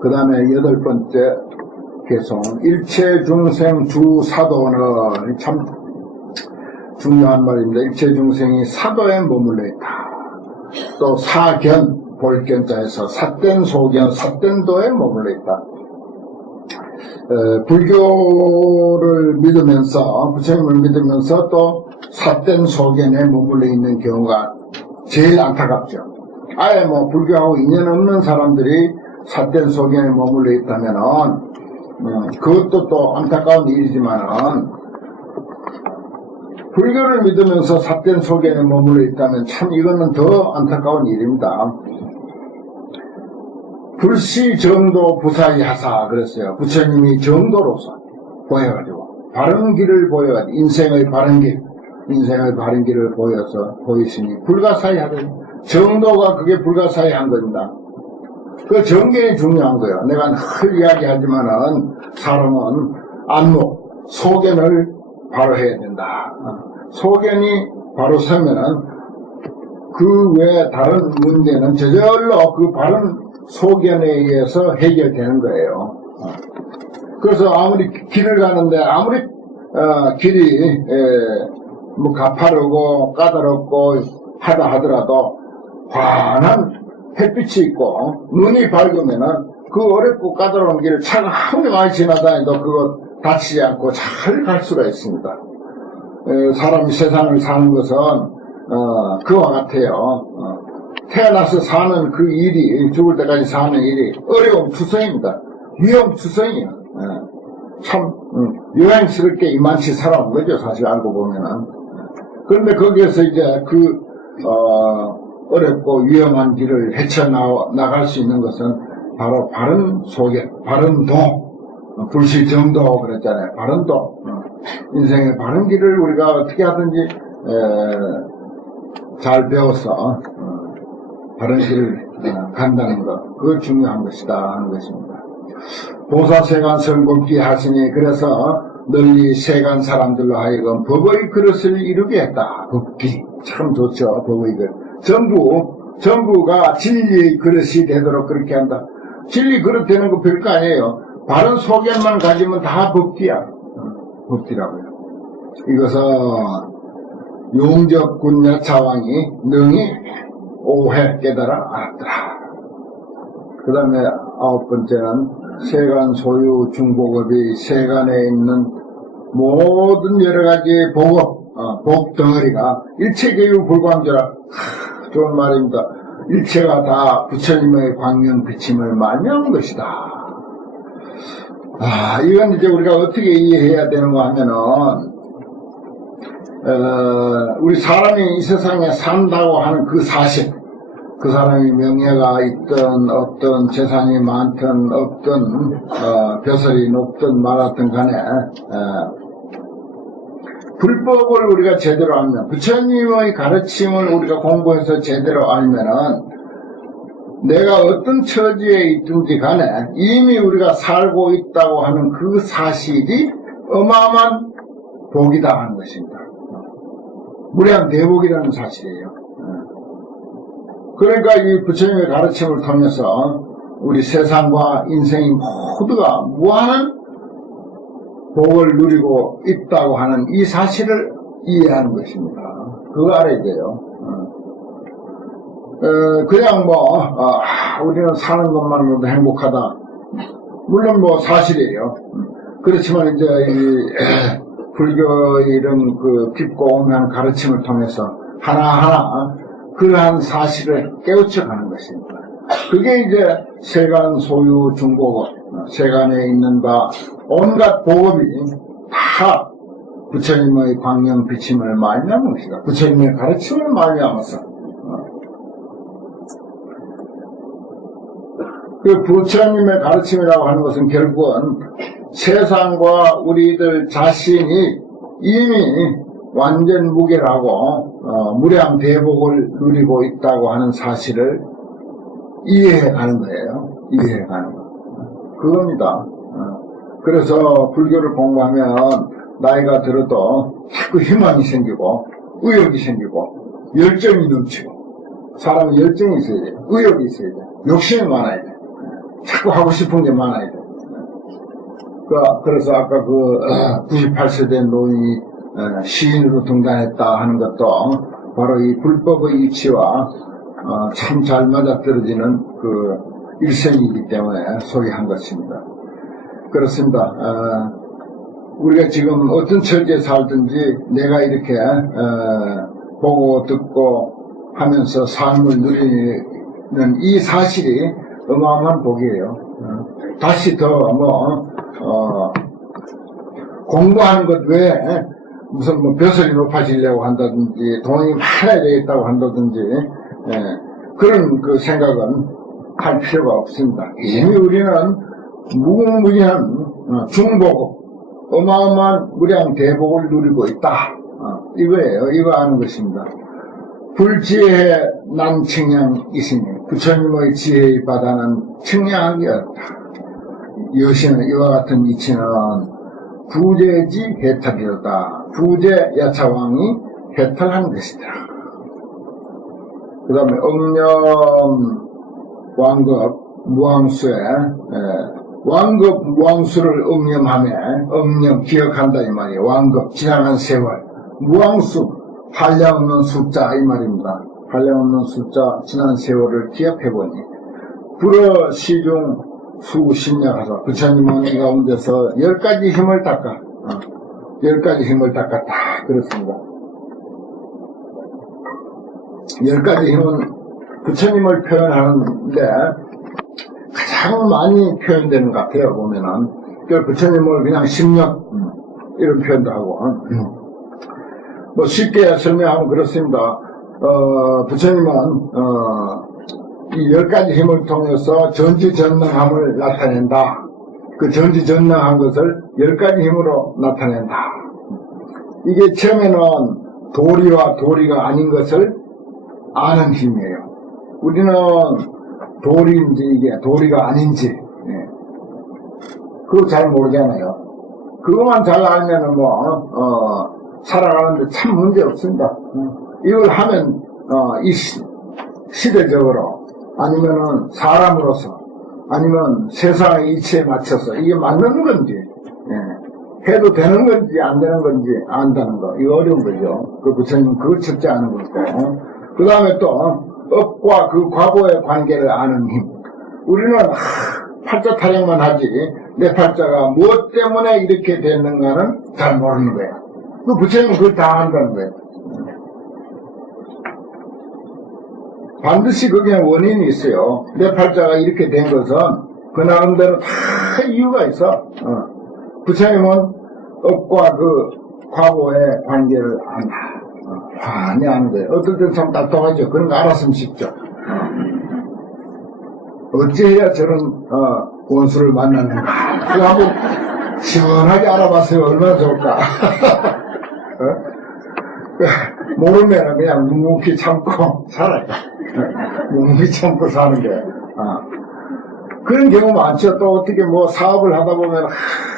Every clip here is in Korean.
그 다음에 8번째 개송. 일체중생 주사도는 참 중요한 말입니다. 일체중생이 사도에 머물러 있다. 또 사견, 볼견자에서 삿된 소견, 삿된 도에 머물러 있다. 불교를 믿으면서, 부처님을 믿으면서 또 삿된 소견에 머물러 있는 경우가 제일 안타깝죠. 아예 뭐 불교하고 인연 없는 사람들이 삿된 소견에 머물러 있다면은, 그것도 또 안타까운 일이지만은, 불교를 믿으면서 삿된 소견에 머물러 있다면 참 이거는 더 안타까운 일입니다. 불시 정도 부사이 하사 그랬어요. 부처님이 정도로서 보여가지고 바른 길을 보여가지고 인생의 바른 길을 보이시니 불가사의 하더니 정도가 그게 불가사의 한 겁니다. 그 정견이 중요한 거예요. 내가 늘 이야기하지만은 사람은 안목, 소견을 바로 해야 된다. 소견이 바로 서면은 그 외에 다른 문제는 저절로 그 바른 소견에 의해서 해결되는 거예요. 그래서 아무리 길을 가는데 아무리 길이 뭐 가파르고 까다롭고 하다 하더라도 환한 햇빛이 있고 눈이 밝으면은 그 어렵고 까다로운 길을 차가 아무리 많이 지나다녀도 그거 다치지 않고 잘 갈 수가 있습니다. 사람이 세상을 사는 것은 그와 같아요. 태어나서 사는 그 일이, 죽을 때까지 사는 일이 어려움 투성입니다. 위험 투성이에요. 참 여행스럽게 이만치 살아온 거죠, 사실 알고 보면은. 그런데 거기에서 이제 그 어렵고 위험한 길을 헤쳐나갈 수 있는 것은 바로 바른 소견, 바른 도, 불시정도 그랬잖아요. 바른 도. 인생의 바른 길을 우리가 어떻게 하든지 잘 배워서 바른 길을 간다는 것, 그거 중요한 것이다 하는 것입니다. 보사세간 설법기 하시니 그래서 널리 세간 사람들로 하여금 법의 그릇을 이루게 했다. 법기 참 좋죠. 법의 그릇 전부가 진리의 그릇이 되도록 그렇게 한다. 진리 그릇 되는 거 별거 아니에요. 바른 소견만 가지면 다 법기야. 법기라고요. 이것은 용적군 야차왕이 능히 오해 깨달아 알았더라. 그 다음에 9번째는 세간 소유 중복업이 세간에 있는 모든 여러가지 복 덩어리가 일체교유 불광조라. 좋은 말입니다. 일체가 다 부처님의 광명 비침을 말미암은 것이다. 이건 이제 우리가 어떻게 이해해야 되는가 하면은, 우리 사람이 이 세상에 산다고 하는 그 사실, 그 사람이 명예가 있든, 없든, 재산이 많든, 없든, 벼슬이 높든 말았든 간에, 불법을 우리가 제대로 알면, 부처님의 가르침을 우리가 공부해서 제대로 알면은, 내가 어떤 처지에 있든지 간에 이미 우리가 살고 있다고 하는 그 사실이 어마어마한 복이다 하는 것입니다. 무량 대복이라는 사실이에요. 그러니까 이 부처님의 가르침을 통해서 우리 세상과 인생이 모두가 무한한 복을 누리고 있다고 하는 이 사실을 이해하는 것입니다. 그거 알아야 돼요. 그냥 우리는 사는 것만으로도 행복하다. 물론 사실이에요. 그렇지만 이제 불교의 이런 그 깊고 오묘한 가르침을 통해서 하나하나 그러한 사실을 깨우쳐 가는 것입니다. 그게 이제 세간 소유 중복업, 세간에 있는 바 온갖 복업이 다 부처님의 광명 비침을 말미암은 것이다. 부처님의 가르침을 말미암아서. 그 부처님의 가르침이라고 하는 것은 결국은 세상과 우리들 자신이 이미 완전 무결하고 무량 대복을 누리고 있다고 하는 사실을 이해해가는 거예요. 이해해가는 거. 그겁니다. 그래서 불교를 공부하면 나이가 들어도 자꾸 희망이 생기고 의욕이 생기고 열정이 넘치고 사람은 열정이 있어야 돼요. 의욕이 있어야 돼요. 욕심이 많아야 돼요. 자꾸 하고 싶은 게 많아야 돼. 그래서 아까 98세대 노인이 시인으로 등단했다 하는 것도 바로 이 불법의 이치와 참 잘 맞아떨어지는 일생이기 때문에 소개한 것입니다. 그렇습니다. 우리가 지금 어떤 처지에 살든지 내가 이렇게 보고 듣고 하면서 삶을 누리는 이 사실이 어마어마한 복이에요. 다시 더 공부하는 것 외에 무슨 벼슬이 높아지려고 한다든지 돈이 많아야 되겠다고 한다든지 그런 생각은 할 필요가 없습니다. 이미 우리는 무궁무진한 중복, 어마어마한 무량 대복을 누리고 있다. 이거예요. 이거 아는 것입니다. 불지혜에 난 청량이시니 부처님의 지혜의 바다는 청량하기 어렵다. 여신은 이와 같은 이치는 부재지 해탈이로다. 부재 야차왕이 해탈한 것이다. 그 다음에 억념 왕급 무왕수에 왕급 무왕수를 억념하며 억념 기억한다 이 말이에요. 왕급 지나간 세월 무왕수 한량없는 숫자 이 말입니다. 한량없는 숫자 지난 세월을 기억해보니 불어 시중 수신약하사 부처님은 이 가운데서 10가지 힘을 닦아 10가지 힘을 닦았다 그렇습니다. 10가지 힘은 부처님을 표현하는데 가장 많이 표현되는 것 같아요. 보면은 부처님을 그냥 심력 이런 표현도 하고 쉽게 설명하면 그렇습니다. 부처님은 이 10가지 힘을 통해서 전지전능함을 나타낸다. 그 전지전능한 것을 10가지 힘으로 나타낸다. 이게 처음에는 도리와 도리가 아닌 것을 아는 힘이에요. 우리는 도리인지 이게 도리가 아닌지 그거 잘 모르잖아요. 그것만 잘 알면은 살아가는데 참 문제 없습니다. 이걸 하면 시대적으로 아니면은 사람으로서 아니면 세상의 이치에 맞춰서 이게 맞는 건지 해도 되는 건지 안 되는 건지 안다는 거 이거 어려운 거죠. 그 부처님은 그걸 첫째 아는 거고 그 다음에 또 업과 그 과거의 관계를 아는 힘. 우리는 팔자 타령만 하지 내 팔자가 무엇 때문에 이렇게 됐는가는 잘 모르는 거야. 그 부처님은 그걸 다 안다는 거예요. 반드시 거기에 원인이 있어요. 내 팔자가 이렇게 된 것은 그 나름대로 다 이유가 있어. 부처님은 업과 그 과거의 관계를 안다. 많이 아는 거예요. 어떨 땐 참 답답하죠. 그런 거 알았으면 쉽죠. 어찌해야 저런 원수를 만나는가. 그거 한번 시원하게 알아봤어요. 얼마나 좋을까. 모르면 그냥 묵묵히 참고 살아요. 묵묵히 참고 사는 게. 그런 경우 많죠. 또 어떻게 사업을 하다 보면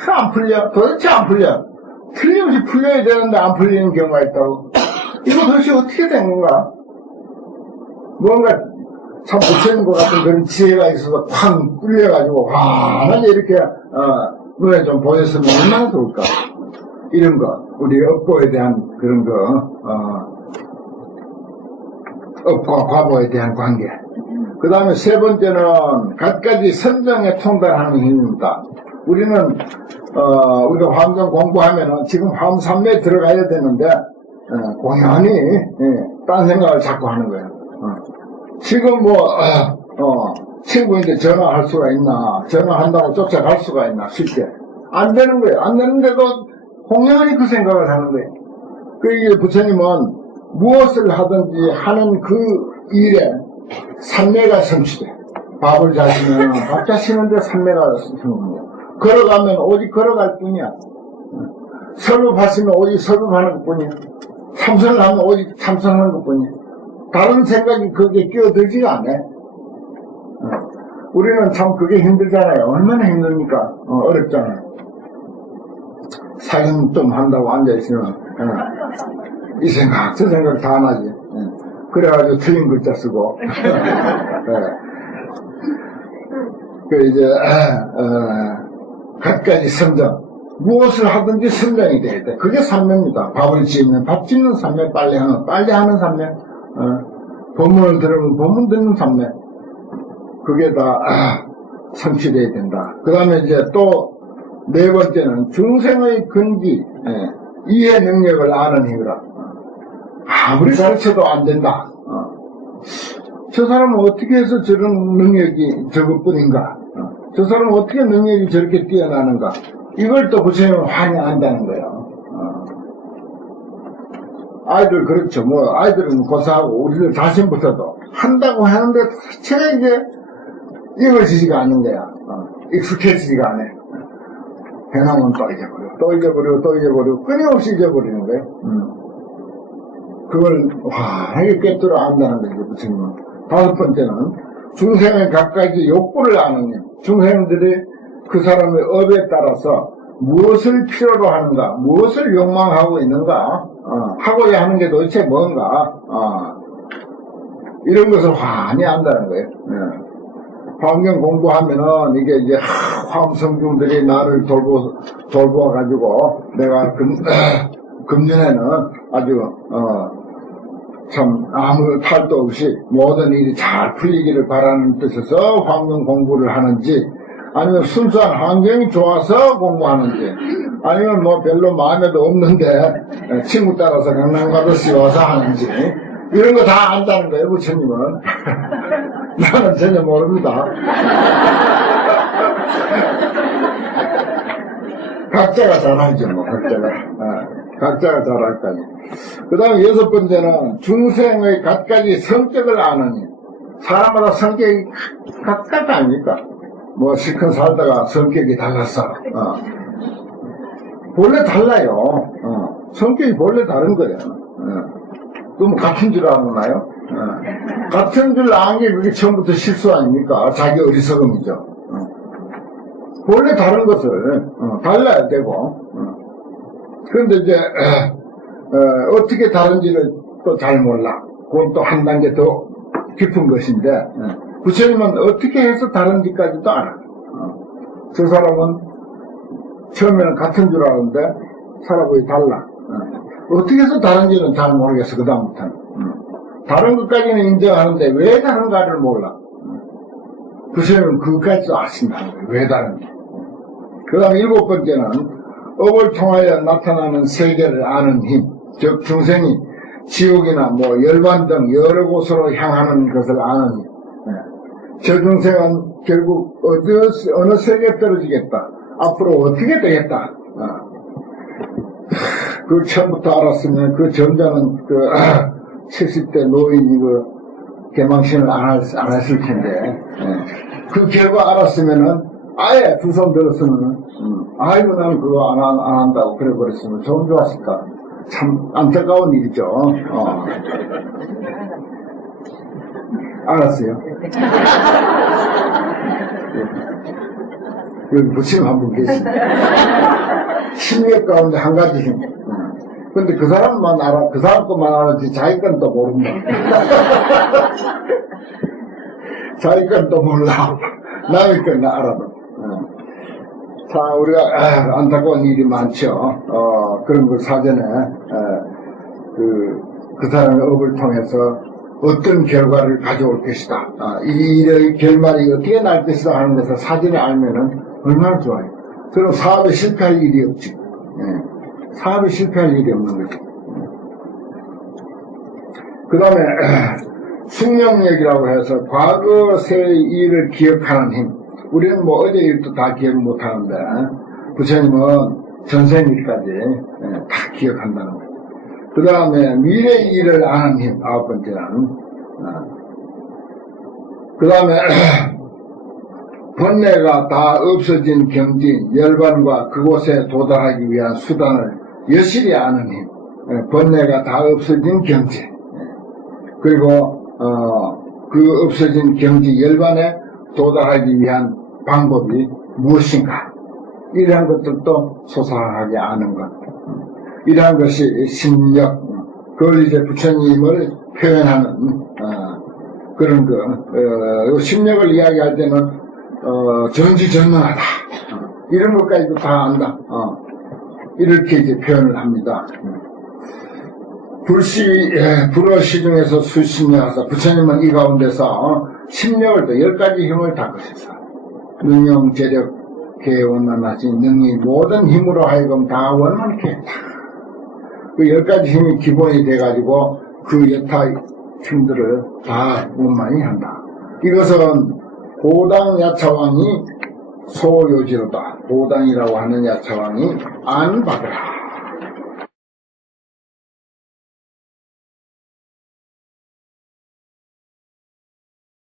안 풀려. 도대체 안 풀려. 틀림없이 풀려야 되는데 안 풀리는 경우가 있다고. 이거 도대체 어떻게 된 건가? 뭔가 참 부처님과 같은 그런 지혜가 있어서 쾅 뚫려가지고 환하게 이렇게 눈에 좀 보였으면 얼마나 좋을까. 이런 거 우리 업보에 대한 그런 거 업과 과보에 대한 관계. 그 다음에 세 번째는 갖가지 선정에 통달하는 힘입니다. 우리는 우리가 화엄경 공부하면은 지금 화엄삼매에 들어가야 되는데 공연히 딴 생각을 자꾸 하는 거예요. 지금 친구인데 전화할 수가 있나, 전화한다고 쫓아갈 수가 있나 쉽게 안 되는 거예요. 안 되는데도 공연히 그 생각을 하는 거예요. 이게 부처님은 무엇을 하든지 하는 그 일에 삼매가 성취돼. 밥을 자시면 밥 자시는데 삼매가 성취돼요. 걸어가면 오직 걸어갈 뿐이야. 설법하시면 오직 설법하는 것 뿐이야. 참선을 하면 오직 참선하는 것 뿐이야. 다른 생각이 거기에 끼어들지가 않아. 우리는 참 그게 힘들잖아요. 얼마나 힘듭니까? 어렵잖아요. 사연 좀 한다고 앉아있으면 이 생각 저 생각 다 나지. 그래가지고 틀린 글자 쓰고 그 이제 갖가지 선정, 무엇을 하든지 선정이 돼야 돼. 그게 삼매입니다. 밥을 지으면 밥 짓는 삼매, 빨래하는 삼매, 법문을 들으면 법문 듣는 삼매. 그게 다 성취돼야 된다. 그 다음에 이제 또 네 번째는 중생의 근기, 이해 능력을 아는 힘이라. 아무리 가르쳐도 안 된다. 저 사람은 어떻게 해서 저런 능력이 저것뿐인가? 저 사람은 어떻게 능력이 저렇게 뛰어나는가? 이걸 또 부처님은 환영한다는 거예요. 아이들 그렇죠. 뭐 아이들은 고사하고 우리들 자신부터도 한다고 하는데 자체가 이제 이어지지가 않는 거야. 익숙해지지가 않아. 해놓으면 또 잊어버리고 또 잊어버리고 또 잊어버리고 끊임없이 잊어버리는 거예요. 그걸 환하게 꿰뚫어 안다는 거죠. 부처님은. 다섯 번째는 중생의 각가지 욕구를 아는 일. 중생들이 그 사람의 업에 따라서 무엇을 필요로 하는가, 무엇을 욕망하고 있는가, 하고자 하는 게 도대체 뭔가, 이런 것을 환히 안다는 거예요. 환경 공부하면은 이게 이제 화엄성중들이 나를 돌보아가지고 내가 금년에는 아주 참 아무 탈도 없이 모든 일이 잘 풀리기를 바라는 뜻에서 환경 공부를 하는지, 아니면 순수한 환경이 좋아서 공부하는지, 아니면 뭐 별로 마음에도 없는데 친구 따라서 강남 가듯이 와서 하는지, 이런 거 다 안다는 거예요. 부처님은. 나는 전혀 모릅니다. 각자가 잘 알죠. 뭐 각자가 잘 알 거 아니에요. 그 다음에 여섯 번째는 중생의 갖가지 성격을 아는 일. 사람마다 성격이 각각 아닙니까? 뭐 실컷 살다가 성격이 달랐어. 본래 달라요. 성격이 본래 다른 거예요. 그럼 같은 줄 아나요? 같은 줄 아는 게 그게 처음부터 실수 아닙니까? 자기 어리석음이죠. 본래 다른 것을 달라야 되고, 그런데 이제 어떻게 다른지를 또 잘 몰라. 그건 또 한 단계 더 깊은 것인데, 부처님은 어떻게 해서 다른지까지도 알아. 저 사람은 처음에는 같은 줄 알았는데 살아보니 달라. 어떻게 해서 다른지는 잘 모르겠어. 그 다음부터는 다른 것까지는 인정하는데 왜 다른가를 몰라. 부처님은 그것까지도 아신다는 거예요. 왜 다른지. 그 다음에 일곱 번째는 업을 통하여 나타나는 세계를 아는 힘. 즉 중생이 지옥이나 뭐 열반 등 여러 곳으로 향하는 것을 아는 힘. 저 중생은 결국 어느 세계에 떨어지겠다. 앞으로 어떻게 되겠다. 그걸 처음부터 알았으면 그 전자는 70대 노인이 개망신을 안 했을 텐데, 그 결과 알았으면은 아예 두 손 들었으면 아이고 나는 그거 안 한다고 그래 버렸으면 좀 좋았을까. 참 안타까운 일이죠. 알았어요. 여기 부처님 한 분 계십니다. 심력 가운데 한 가지 힘. 근데 그 사람만 알아, 그 사람 것만 알았지, 자기 건 또 모른다. 자기 건 또 몰라. 남의 건 알아도. 자, 우리가, 안타까운 일이 많죠. 그런 걸 사전에, 그 사람의 업을 통해서 어떤 결과를 가져올 것이다. 이 일의 결말이 어떻게 날 것이다 하는 것을 사전에 알면은 얼마나 좋아요. 그럼 사업에 실패할 일이 없지. 사업에 실패할 일이 없는 거죠. 그 다음에 숙명력이라고 해서 과거의 일을 기억하는 힘. 우리는 뭐 어제 일도 다 기억 못하는데 부처님은 전생 일까지 다 기억한다는 거죠. 그 다음에 미래 일을 아는 힘. 아홉 번째는 그 다음에 번뇌가 다 없어진 경진, 열반과 그곳에 도달하기 위한 수단을 여실히 아는 힘. 번뇌가 다 없어진 경지. 그리고 그 없어진 경지 열반에 도달하기 위한 방법이 무엇인가. 이러한 것들도 소상하게 아는 것. 이러한 것이 심력. 그걸 이제 부처님을 표현하는 그런 거. 심력을 이야기할 때는 전지전능하다. 이런 것까지도 다 안다. 이렇게 이제 표현을 합니다. 불어 시중에서 수십년 하사 부처님은 이 가운데서 심력을 또 10가지 힘을 다 거셔서 능용, 재력, 개원만하신 능이 모든 힘으로 하여금 다 원만케 했다. 그 10가지 힘이 기본이 돼가지고 그 여타 힘들을 다 원만히 한다. 이것은 고당 야차왕이 소요지로다. 고당이라고 하는 야차왕이 안받으라.